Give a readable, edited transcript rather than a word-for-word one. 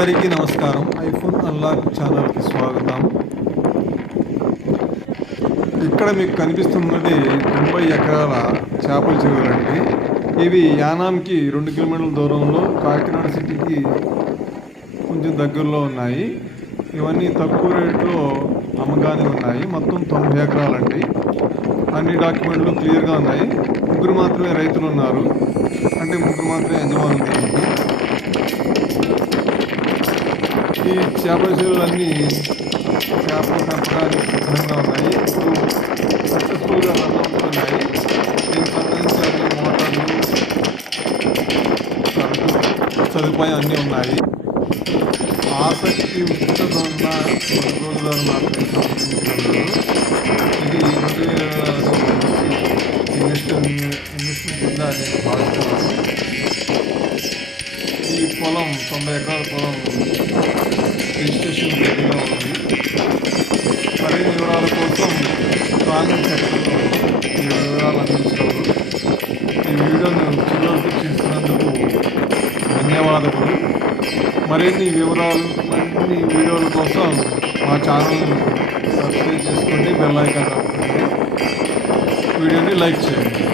అందరికీ నమస్కారం. IPhone unlock ఛానల్కి స్వాగతం. ఇక్కడ మీకు కనిపిస్తున్నది 90 ఎకరాల చేపల చెరువులండి. ఇవి యానాంకి 2 కిలోమీటర్ల దూరంలో, కాకినాడ సిటీకి కొంచెం దగ్గరలో ఉన్నాయి. ఇవన్నీ తక్కువ రేట్లో అమ్మగానే ఉన్నాయి. మొత్తం 90 ఎకరాలండి. అన్ని డాక్యుమెంట్లు క్లియర్గా ఉన్నాయి. ముగ్గురు మాత్రమే రైతులు ఉన్నారు, అంటే ముగ్గురు మాత్రమే యజమానులు దీనికి. ఈ చేపల చెరువులన్నీ చేపల పెంపకానికి సిద్ధంగా ఉన్నాయి. ఇప్పుడు సక్సెస్ఫుల్గా రన్ అవుతున్నాయి. దీనికి సంబంధించి అన్ని మోటార్లు, కరెంటు సదుపాయం అన్నీ ఉన్నాయి. ఆసక్తి ఉచిత ఉన్న కొనుగోలుదారు మాత్రమే సంబంధించగలరు. ఇది 2020 ఇన్వెస్ట్మెంట్ కింద నేను భావిస్తున్నాను. ఈ పొలం 90 ఎకరాల పొలం రిజిస్ట్రేషన్ రెడీగా ఉంది. మరిన్ని వివరాల కోసం కామెంట్ సెక్షన్లో ఈ వివరాలు అందించగలరు. ఈ వీడియోను చివరికి చూసినందుకు ధన్యవాదములు. మరిన్ని వివరాలు, మరిన్ని వీడియోల కోసం మా ఛానల్ని సబ్స్క్రైబ్ చేసుకోండి, బెల్ ఐకాన్ నొక్కండి, వీడియోని లైక్ చేయండి.